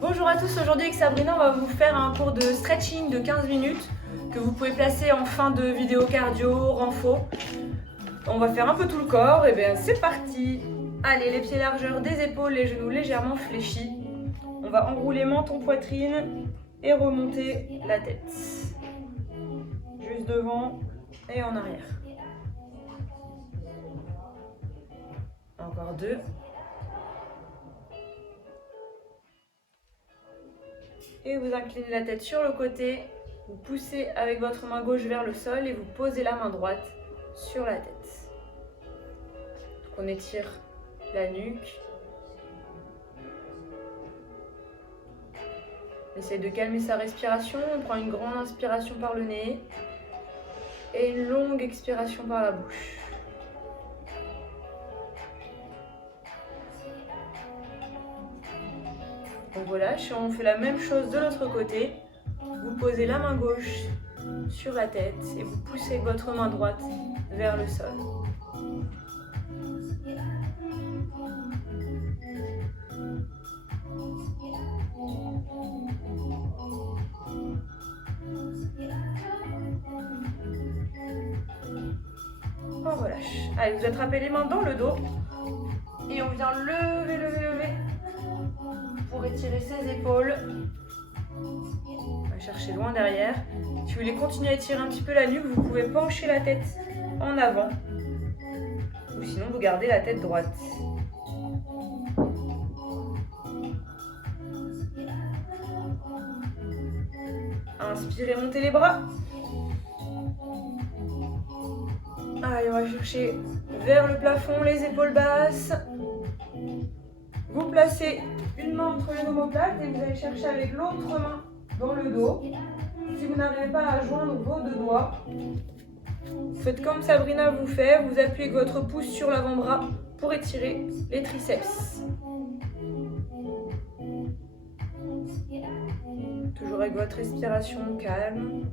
Bonjour à tous, aujourd'hui avec Sabrina on va vous faire un cours de stretching de 15 minutes que vous pouvez placer en fin de vidéo cardio, renfo. On va faire un peu tout le corps, et bien c'est parti. Allez, les pieds largeur des épaules, les genoux légèrement fléchis. On va enrouler menton, poitrine et remonter la tête. Juste devant et en arrière. Encore deux. Et vous inclinez la tête sur le côté, vous poussez avec votre main gauche vers le sol et vous posez la main droite sur la tête. Donc on étire la nuque. Essayez de calmer sa respiration, on prend une grande inspiration par le nez et une longue expiration par la bouche. On relâche et on fait la même chose de l'autre côté. Vous posez la main gauche sur la tête et vous poussez votre main droite vers le sol. On relâche. Allez, vous attrapez les mains dans le dos et on vient lever pour étirer ses épaules. On va chercher loin derrière. Si vous voulez continuer à étirer un petit peu la nuque, vous pouvez pencher la tête en avant. Ou sinon, vous gardez la tête droite. Inspirez, montez les bras. Allez, on va chercher vers le plafond, les épaules basses. Vous placez une main entre les omoplates et vous allez chercher avec l'autre main dans le dos. Si vous n'arrivez pas à joindre vos deux doigts, faites comme Sabrina vous fait, vous appuyez avec votre pouce sur l'avant-bras pour étirer les triceps. Toujours avec votre respiration calme.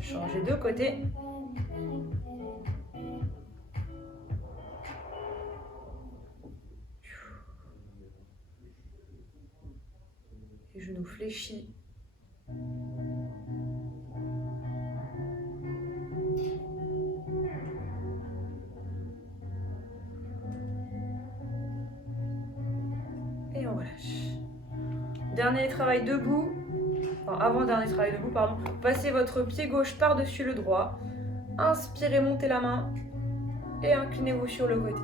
Changez de côté. Les genoux fléchis. Et on relâche. Dernier travail debout. Enfin, avant-dernier travail debout, pardon. Passez votre pied gauche par-dessus le droit. Inspirez, montez la main. Et inclinez-vous sur le côté.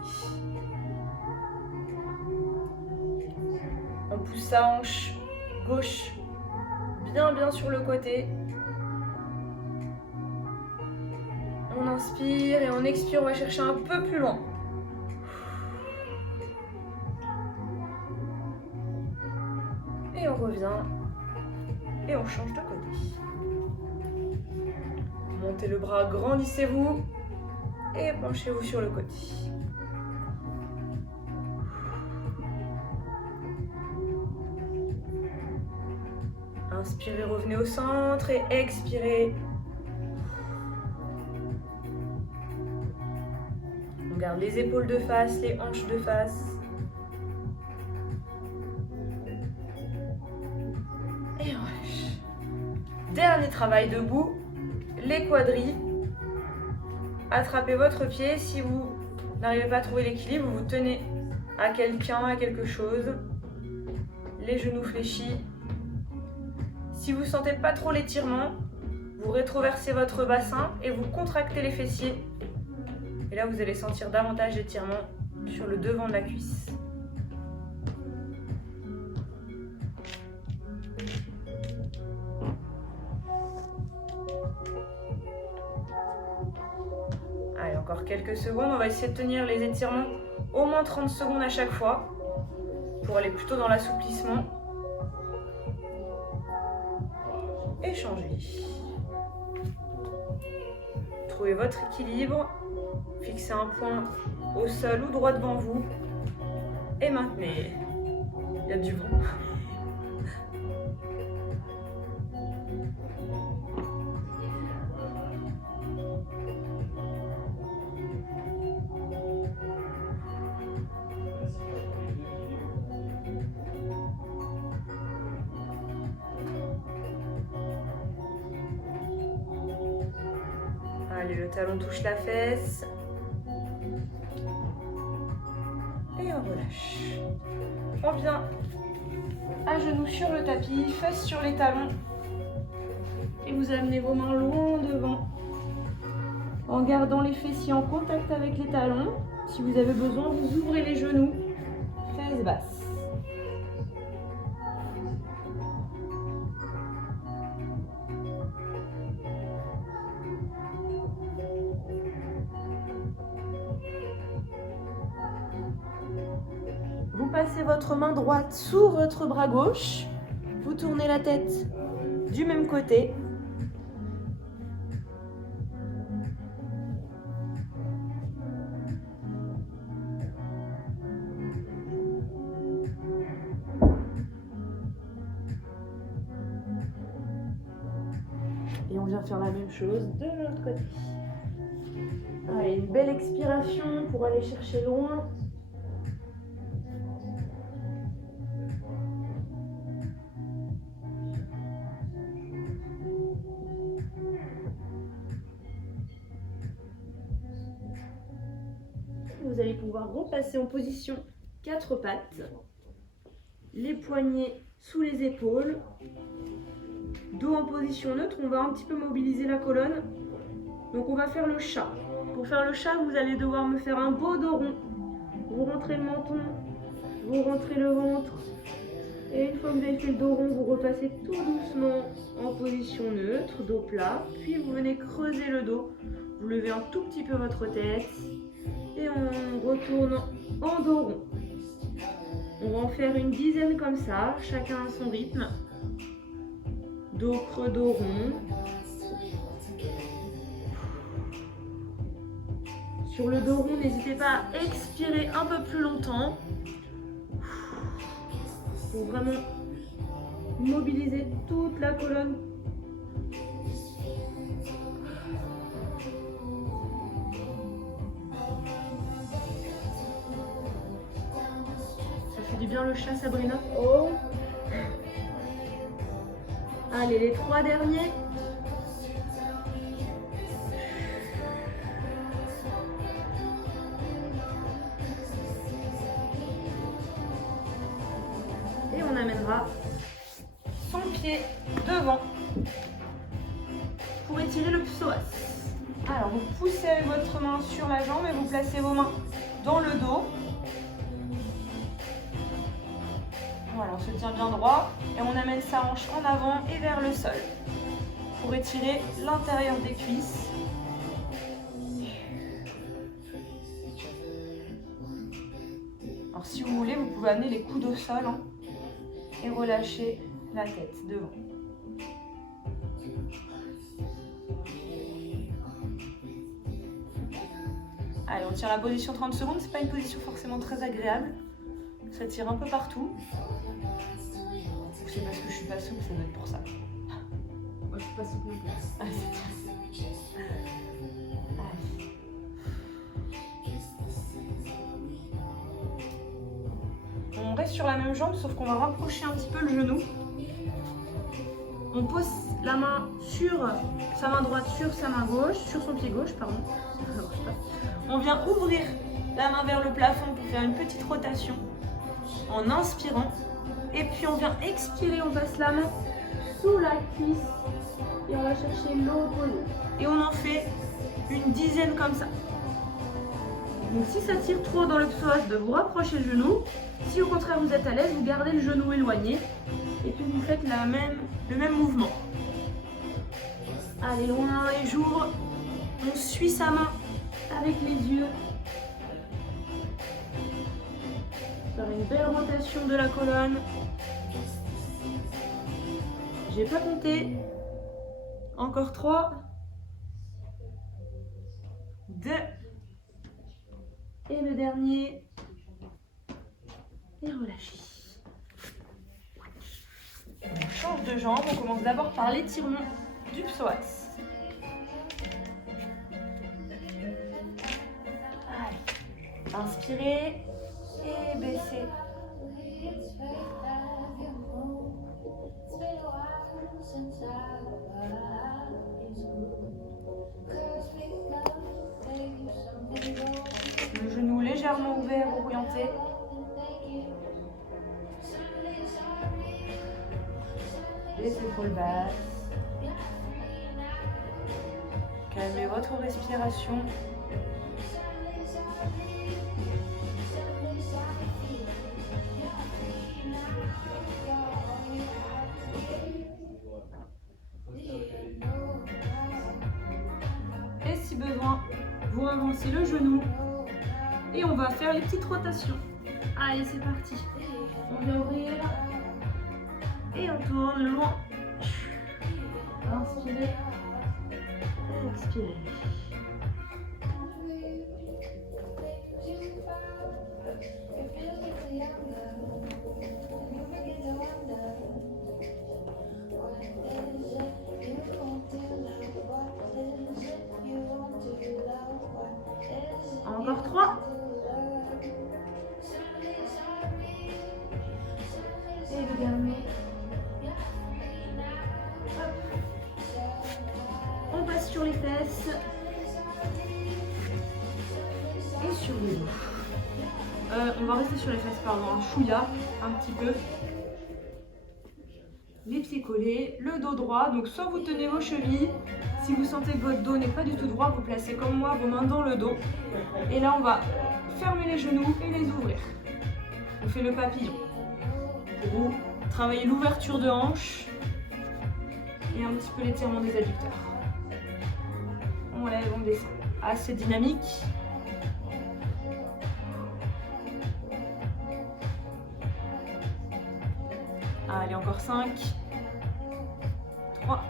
On pousse sa hanche gauche bien sur le côté. On inspire et on expire, on va chercher un peu plus loin. Et on revient et on change de côté. Montez le bras, grandissez-vous et penchez-vous sur le côté. Inspirez, revenez au centre et expirez. On garde les épaules de face, les hanches de face. Et on relâche. Dernier travail debout, les quadris. Attrapez votre pied. Si vous n'arrivez pas à trouver l'équilibre, vous tenez à quelqu'un, à quelque chose. Les genoux fléchis. Si vous ne sentez pas trop l'étirement, vous rétroversez votre bassin et vous contractez les fessiers. Et là, vous allez sentir davantage d'étirement sur le devant de la cuisse. Allez, encore quelques secondes. On va essayer de tenir les étirements au moins 30 secondes à chaque fois pour aller plutôt dans l'assouplissement. Et changez. Trouvez votre équilibre. Fixez un point au sol ou droit devant vous. Et maintenez. Il y a du vent. le talon touche la fesse. Et on relâche. On vient à genoux sur le tapis, fesses sur les talons. Et vous amenez vos mains loin devant. En gardant les fessiers en contact avec les talons. Si vous avez besoin, vous ouvrez les genoux. Fesses basses. Vous passez votre main droite sous votre bras gauche. Vous tournez la tête du même côté. Et on vient faire la même chose de l'autre côté. Allez, une belle expiration pour aller chercher loin. Vous allez pouvoir repasser en position 4 pattes. Les poignets sous les épaules. Dos en position neutre, on va un petit peu mobiliser la colonne. Donc on va faire le chat. Pour faire le chat, vous allez devoir me faire un beau dos rond. Vous rentrez le menton, vous rentrez le ventre. Et une fois que vous avez fait le dos rond, vous repassez tout doucement en position neutre, dos plat. Puis vous venez creuser le dos. Vous levez un tout petit peu votre tête. Et on retourne en dos rond. On va en faire une dizaine comme ça, chacun à son rythme. Dos creux, dos rond. Sur le dos rond, n'hésitez pas à expirer un peu plus longtemps. Pour vraiment mobiliser toute la colonne. Ça fait du bien le chat, Sabrina? Oh. Allez, les 3 derniers. Et on amènera son pied devant pour étirer le psoas. Alors, vous poussez avec votre main sur la jambe et vous placez vos mains dans le dos. Voilà, on se tient bien droit et on amène sa hanche en avant et vers le sol pour étirer l'intérieur des cuisses. Alors si vous voulez, vous pouvez amener les coudes au sol et relâcher la tête devant. Allez, on tient la position 30 secondes, c'est pas une position forcément très agréable. Ça tire un peu partout. C'est parce que je suis pas souple, ça doit être pour ça. Moi je suis pas souple non plus. Ah, on reste sur la même jambe, sauf qu'on va rapprocher un petit peu le genou. On pose la main sur sa main droite, sur sa main gauche, sur son pied gauche, pardon. On vient ouvrir la main vers le plafond pour faire une petite rotation en inspirant. Et puis on vient expirer, on passe la main sous la cuisse et on va chercher l'opposé. Et on en fait une dizaine comme ça. Donc si ça tire trop dans le psoas, de vous rapprocher le genou. Si au contraire vous êtes à l'aise, vous gardez le genou éloigné. Et puis vous faites le même mouvement. Allez, loin et j'ouvre. On suit sa main avec les yeux. Faire une belle rotation de la colonne. J'ai pas compté. Encore 3. 2. Et le dernier. Et relâchez. On change de jambe. On commence d'abord par l'étirement du psoas. Allez. Inspirez et baissez. Le genou légèrement ouvert, orienté. Les épaules basses. Calmez votre respiration. Et si besoin, vous avancez le genou et on va faire les petites rotations. Allez, c'est parti. On va ouvrir et on tourne loin. Inspirez. Expirez. Encore 3. Et le dernier. Hop. On passe sur les fesses. Et sur le dos. On va rester sur les fesses, pardon, un chouïa, un petit peu. Les pieds collés, le dos droit. Donc soit vous tenez vos chevilles. Si vous sentez que votre dos n'est pas du tout droit, vous placez comme moi vos mains dans le dos. Et là, on va fermer les genoux et les ouvrir. On fait le papillon. Pour travailler l'ouverture de hanche et un petit peu l'étirement des adducteurs. On lève, on descend. Assez dynamique. Allez, encore 5. 3.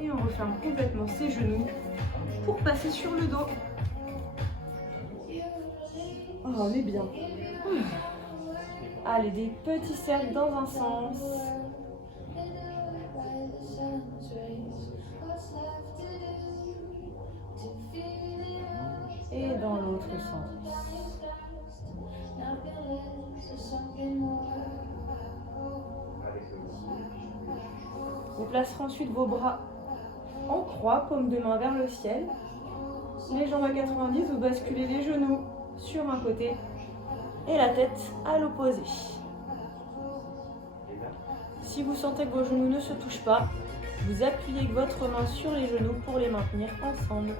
Et on referme complètement ses genoux pour passer sur le dos. Oh, on est bien. Allez, des petits cercles dans un sens. Et dans l'autre sens. Vous placerez ensuite vos bras en croix, paume de main vers le ciel. Les jambes à 90, vous basculez les genoux sur un côté et la tête à l'opposé. Si vous sentez que vos genoux ne se touchent pas, vous appuyez avec votre main sur les genoux pour les maintenir ensemble.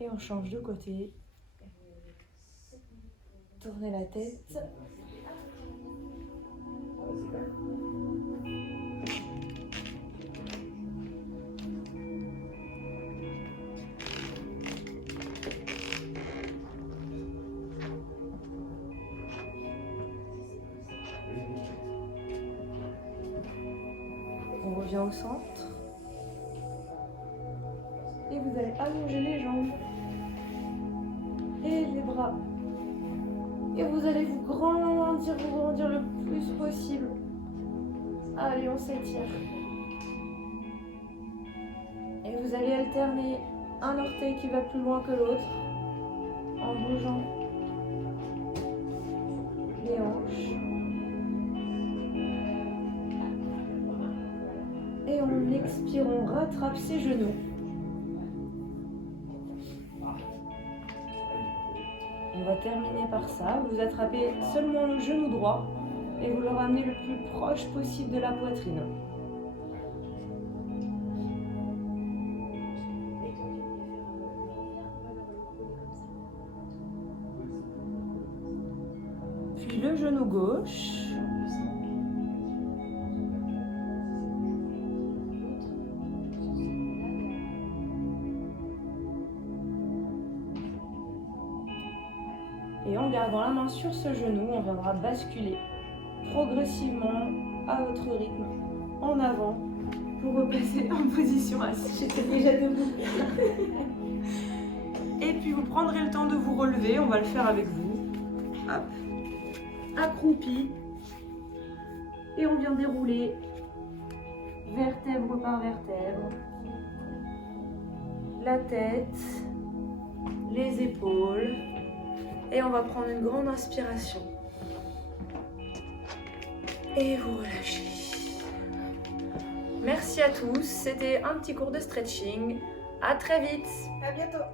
Et on change de côté. Tournez la tête. On revient au centre. Et vous allez allonger les jambes. Et les bras. Et vous allez vous grandir le plus possible. Allez, on s'étire. Et vous allez alterner un orteil qui va plus loin que l'autre en bougeant les hanches. Et en expirant, on rattrape ses genoux. On va terminer par ça. Vous attrapez seulement le genou droit et vous le ramenez le plus proche possible de la poitrine. Puis le genou gauche. Et en gardant la main sur ce genou, on viendra basculer progressivement à votre rythme en avant pour repasser en position assise. J'étais déjà debout. Et puis vous prendrez le temps de vous relever, on va le faire avec vous. Hop. Accroupi. Et on vient dérouler vertèbre par vertèbre. La tête, les épaules. Et on va prendre une grande inspiration. Et vous relâchez. Merci à tous, c'était un petit cours de stretching. À très vite. À bientôt.